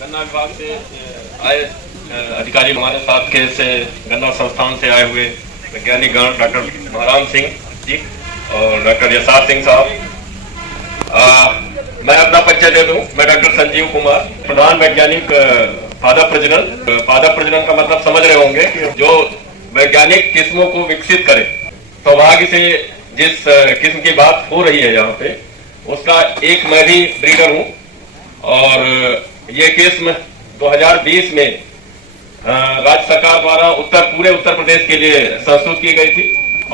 गन्ना विभाग से आए अधिकारी हमारे साथ के से गन्ना संस्थान से आए हुए वैज्ञानिक गण डॉक्टर महाराम सिंह जी और डॉक्टर यशराज सिंह साहब। मैं अपना परिचय दे दूं। मैं डॉक्टर संजीव कुमार, प्रधान वैज्ञानिक पादप प्रजनन। पादप प्रजनन का मतलब समझ रहे होंगे कि जो वैज्ञानिक किस्मों को विकसित करे। सौभाग्य से जिस किस्म की बात हो रही है यहाँ पे, उसका एक मैं भी ब्रीडर हूँ और ये किस्म 2020 में राज्य सरकार द्वारा पूरे उत्तर प्रदेश के लिए संस्तुत की गई थी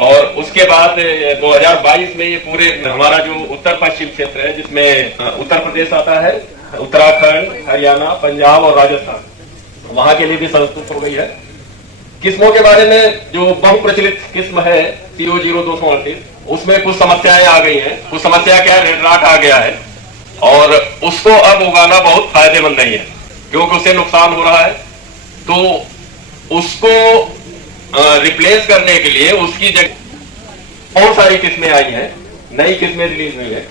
और उसके बाद 2022 में ये पूरे हमारा जो उत्तर पश्चिम क्षेत्र है, जिसमें उत्तर प्रदेश आता है, उत्तराखंड, हरियाणा, पंजाब और राजस्थान, वहां के लिए भी संस्तुत हो गई है। किस्मों के बारे में जो बहुप्रचलित किस्म है CO0238, उसमें कुछ समस्याएं आ गई हैं। कुछ समस्या क्या है, रेड रॉट आ गया है और उसको अब उगाना बहुत फायदेमंद नहीं है क्योंकि उससे नुकसान हो रहा है। तो उसको रिप्लेस करने के लिए उसकी जगह बहुत सारी किस्में आई हैं, नई किस्में रिलीज हुई हैं,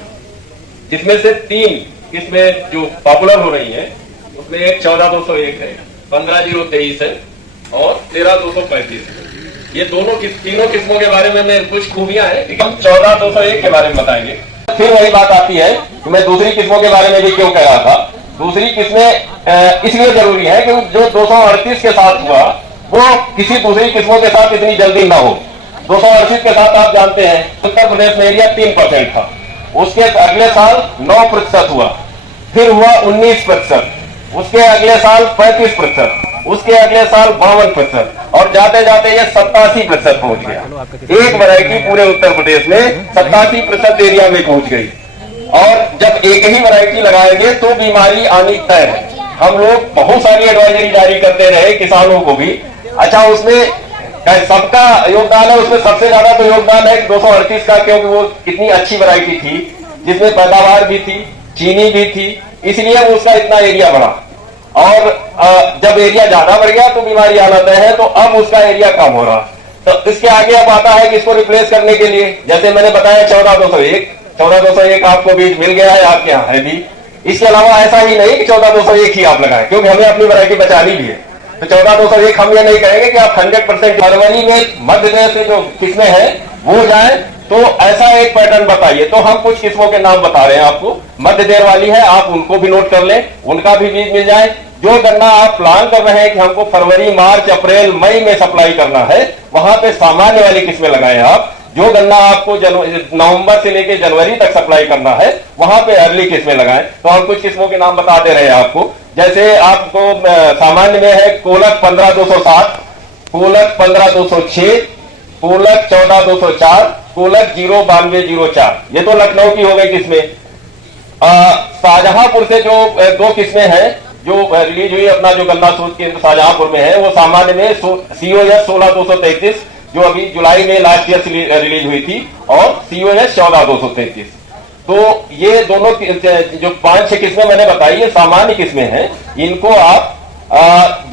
जिसमें से 3 किस्में जो पॉपुलर हो रही हैं, उसमें एक 14201 है, 15023 है और 13235 है। ये तीनों किस्मों के बारे में कुछ खूबियां हैं, लेकिन हम 14201 के बारे में बताएंगे। फिर वही बात आती है कि मैं दूसरी किस्मों के बारे में भी क्यों कह रहा था। दूसरी किस्में इसलिए जरूरी है कि जो 238 के साथ हुआ वो किसी दूसरी किस्मों के साथ इतनी जल्दी ना हो। 238 के साथ आप जानते हैं उत्तर प्रदेश में एरिया 3% था, उसके अगले साल 9% हुआ, फिर हुआ 19%, उसके अगले साल 35%, उसके अगले साल 52% और जाते जाते ये 87% पहुंच गया। एक वैरायटी पूरे उत्तर प्रदेश में 87% एरिया में पहुंच गई। और जब एक ही वैरायटी लगाएंगे तो बीमारी आनी तय है। हम लोग बहुत सारी एडवाइजरी जारी करते रहे किसानों को भी। अच्छा, उसमें सबका योगदान है, उसमें सबसे ज्यादा तो योगदान है 238 का, क्योंकि वो कितनी अच्छी वैरायटी थी जिसमें पैदावार भी थी, चीनी भी थी, इसलिए वो उसका इतना एरिया बढ़ा। और जब एरिया ज्यादा बढ़ गया तो बीमारी आना तय है, तो अब उसका एरिया कम हो रहा। तो इसके आगे अब आता है कि इसको रिप्लेस करने के लिए, जैसे मैंने बताया 14201 आपको बीज मिल गया है, आपके यहाँ है भी। इसके अलावा ऐसा ही नहीं कि 14201 ही आप लगाएं, क्योंकि हमें अपनी वैरायटी बचानी भी है। तो 14201 हम ये नहीं कहेंगे कि आप 100% फरवरी में मध्य प्रदेश से जो किस्में हैं वो जाए, तो ऐसा एक पैटर्न बताइए। तो हम कुछ किस्मों के नाम बता रहे हैं आपको। मध्य देर वाली है, आप उनको भी नोट कर लें, उनका भी बीज मिल जाए। जो गन्ना आप प्लान कर रहे हैं कि हमको फरवरी, मार्च, अप्रैल, मई में सप्लाई करना है, वहां पे सामान्य वाली किस्में लगाएं आप। जो गन्ना आपको नवंबर से लेकर जनवरी तक सप्लाई करना है, वहां पे अर्ली किस्में लगाएं। तो हम कुछ किस्मों के नाम बता दे रहे हैं आपको। जैसे आपको सामान्य में है कोलक 15207, कोलक 15206, कोलक 14204, कोलक 09204। ये तो लखनऊ की हो गई किस्में। शाहजहांपुर से जो 2 किस्में हैं जो रिलीज हुई, अपना जो गन्ना शोध केंद्र शाहजहांपुर में है, वो सामान्य में COS 16233 जो अभी जुलाई में लास्ट ईयर रिलीज हुई थी, और COS 14233। तो ये दोनों जो 5-6 किस्में मैंने बताई, ये सामान्य किस्में हैं। इनको आप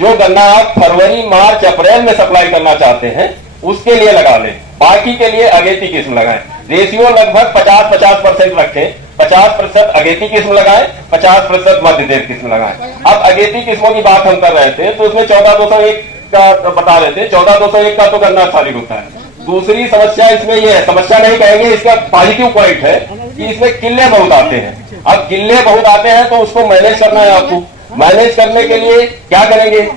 जो गन्ना आप फरवरी, मार्च, अप्रैल में सप्लाई करना चाहते हैं उसके लिए लगा लें। बाकी के लिए अगेती किस्म लगाएं। रेशियो लगभग 50-50% रखें। 50% अगेती किस्म लगाएं, 50% मध्य देव किस्म लगाएं। अब अगेती किस्मों की बात हम कर रहे थे, तो उसमें 14201 का बता रहे थे। 14201 का तो गन्ना खाली रुकता है। दूसरी समस्या इसमें यह है, समस्या नहीं कहेंगे, इसका पॉजिटिव पॉइंट है कि इसमें किल्ले बहुत आते हैं। अब किल्ले बहुत आते हैं तो उसको मैनेज करना है आपको। मैनेज करने के लिए क्या करेंगे,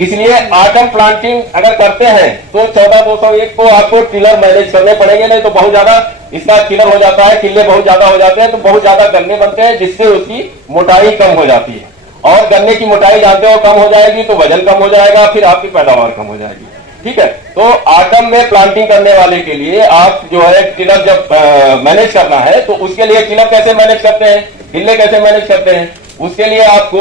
इसलिए आटम प्लांटिंग अगर करते हैं तो 14201 को आपको किलर मैनेज करने पड़ेंगे, नहीं तो बहुत ज्यादा इसका किलर हो जाता है, किले बहुत ज्यादा हो जाते हैं, तो बहुत ज्यादा गन्ने बनते हैं, जिससे उसकी मोटाई कम हो जाती है। और गन्ने की मोटाई जानते हो कम हो जाएगी तो वजन कम हो जाएगा, फिर आपकी पैदावार कम हो जाएगी। ठीक है, तो आटम में प्लांटिंग करने वाले के लिए आप जो है किलर जब मैनेज करना है, तो उसके लिए किलर कैसे मैनेज करते हैं, किले कैसे मैनेज करते हैं, उसके लिए आपको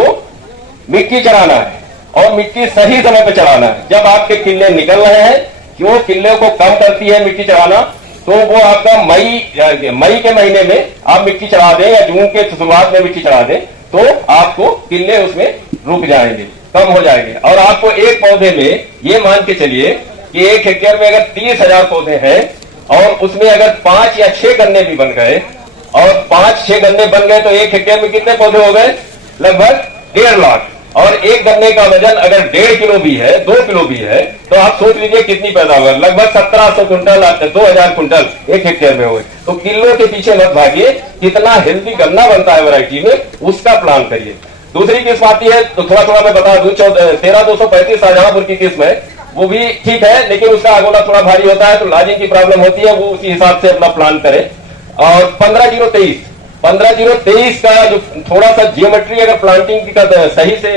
मिट्टी चढ़ाना है और मिट्टी सही समय पे चढ़ाना है। जब आपके किले निकल रहे हैं, क्यों किले को कम करती है मिट्टी चढ़ाना, तो वो आपका मई के महीने में आप मिट्टी चढ़ा दें या जून के शुरुआत में मिट्टी चढ़ा दें, तो आपको किले उसमें रुक जाएंगे, कम हो जाएंगे। और आपको एक पौधे में ये मान के चलिए कि 1 हेक्टेयर में अगर 30,000 पौधे हैं और उसमें अगर 5 या 6 गन्ने भी बन गए और 5-6 गन्ने बन गए, तो 1 हेक्टेयर में कितने पौधे हो गए, लगभग 1.5 लाख, और एक गन्ने का वजन अगर 1.5 किलो भी है, 2 किलो भी है, तो आप सोच लीजिए कितनी पैदावार, लगभग 1700 कुंटल 2000 कुंटल एक हेक्टेयर में हुए। तो किलो के पीछे मत भागिए, कितना हेल्दी गन्ना बनता है वैरायटी में, उसका प्लान करिए। दूसरी किस्म आती है, तो थोड़ा थोड़ा मैं बता दूं, 13,235 शाहजहांपुर की किस्म है, वो भी ठीक है, लेकिन उसका आगोला थोड़ा भारी होता है, तो लाजिंग की प्रॉब्लम होती है, वो उसी हिसाब से अपना प्लान करें। और 15,023 का जो थोड़ा सा जियोमेट्री अगर प्लांटिंग का सही से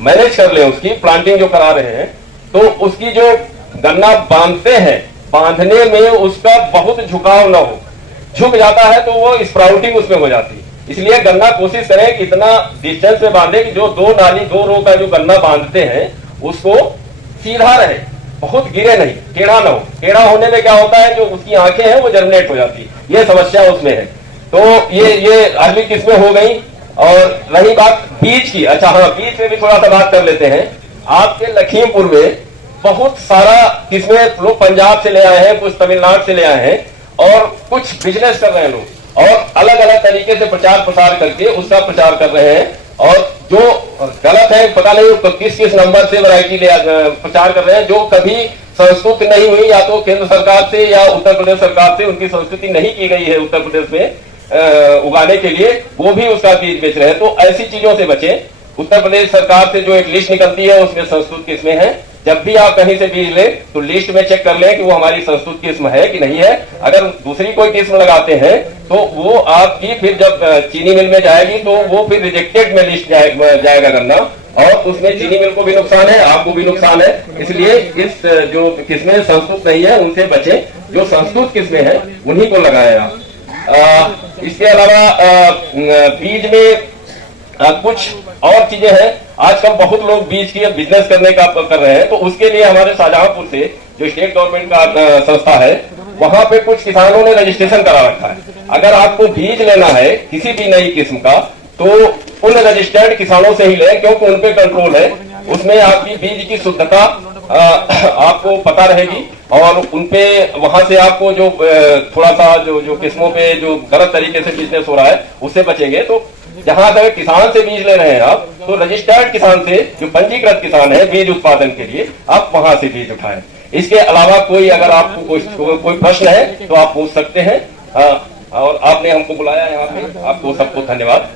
मैनेज कर ले, उसकी प्लांटिंग जो करा रहे हैं, तो उसकी जो गन्ना बांधते हैं, बांधने में उसका बहुत झुकाव ना हो, झुक जाता है तो वो स्प्राउटिंग उसमें हो जाती है। इसलिए गन्ना कोशिश करें कि इतना डिस्टेंस में बांधे कि जो 2 रो का जो गन्ना बांधते हैं उसको सीधा रहे, बहुत गिरे नहीं, टेढ़ा ना हो। टेढ़ा होने में क्या होता है, जो उसकी आंखें हैं वो जर्मिनेट हो जाती है, ये समस्या उसमें है। तो ये अगली किस्में हो गई। और रही बात बीज की, अच्छा हाँ, बीज में भी थोड़ा सा बात कर लेते हैं। आपके लखीमपुर में बहुत सारा किस्में लोग पंजाब से ले आए हैं, कुछ तमिलनाडु से ले आए हैं, और कुछ बिजनेस कर रहे हैं लोग, और अलग अलग तरीके से प्रचार प्रसार करके उसका प्रचार कर रहे हैं। और जो गलत है, पता नहीं किस किस नंबर से वैरायटी प्रचार कर रहे हैं, जो कभी संस्कृत नहीं हुई, या तो केंद्र सरकार से या उत्तर प्रदेश सरकार से उनकी संस्कृति नहीं की गई है उत्तर प्रदेश में उगाने के लिए, वो भी उसका बीज बेच रहे हैं। तो ऐसी चीजों से बचें। उत्तर प्रदेश सरकार से जो एक लिस्ट निकलती है उसमें संस्कृत किस्में हैं, जब भी आप कहीं से बीज लें तो लिस्ट में चेक कर लें कि वो हमारी संस्कृत किस्म है कि नहीं है। अगर दूसरी कोई किस्म लगाते हैं तो वो आपकी फिर जब चीनी मिल में जाएगी तो वो फिर रिजेक्टेड में लिस्ट जाएगा गन्ना, और उसमें चीनी मिल को भी नुकसान है, आपको भी नुकसान है। इसलिए इस जो किस्में संस्कृत नहीं है उनसे बचें, जो संस्कृत किस्में हैं उन्हीं को लगाएं आप। इसके अलावा बीज में कुछ और चीजें हैं। आजकल बहुत लोग बीज की बिजनेस करने का कर रहे हैं, तो उसके लिए हमारे शाहजहांपुर से जो स्टेट गवर्नमेंट का संस्था है, वहां पे कुछ किसानों ने रजिस्ट्रेशन करा रखा है। अगर आपको बीज लेना है किसी भी नई किस्म का, तो उन रजिस्टर्ड किसानों से ही लें, क्योंकि उन पे कंट्रोल है, उसमें आपकी बीज की शुद्धता आपको पता रहेगी, और उनपे वहां से आपको जो थोड़ा सा जो किस्मों पे जो गलत तरीके से बिजनेस हो रहा है उससे बचेंगे। तो जहां तक किसान से बीज ले रहे हैं आप, तो रजिस्टर्ड किसान से, जो पंजीकृत किसान है बीज उत्पादन के लिए, आप वहां से बीज उठाएं। इसके अलावा कोई अगर आपको कोई प्रश्न है तो आप पूछ सकते हैं। और आपने हमको बुलाया यहाँ पे, आपको सबको धन्यवाद।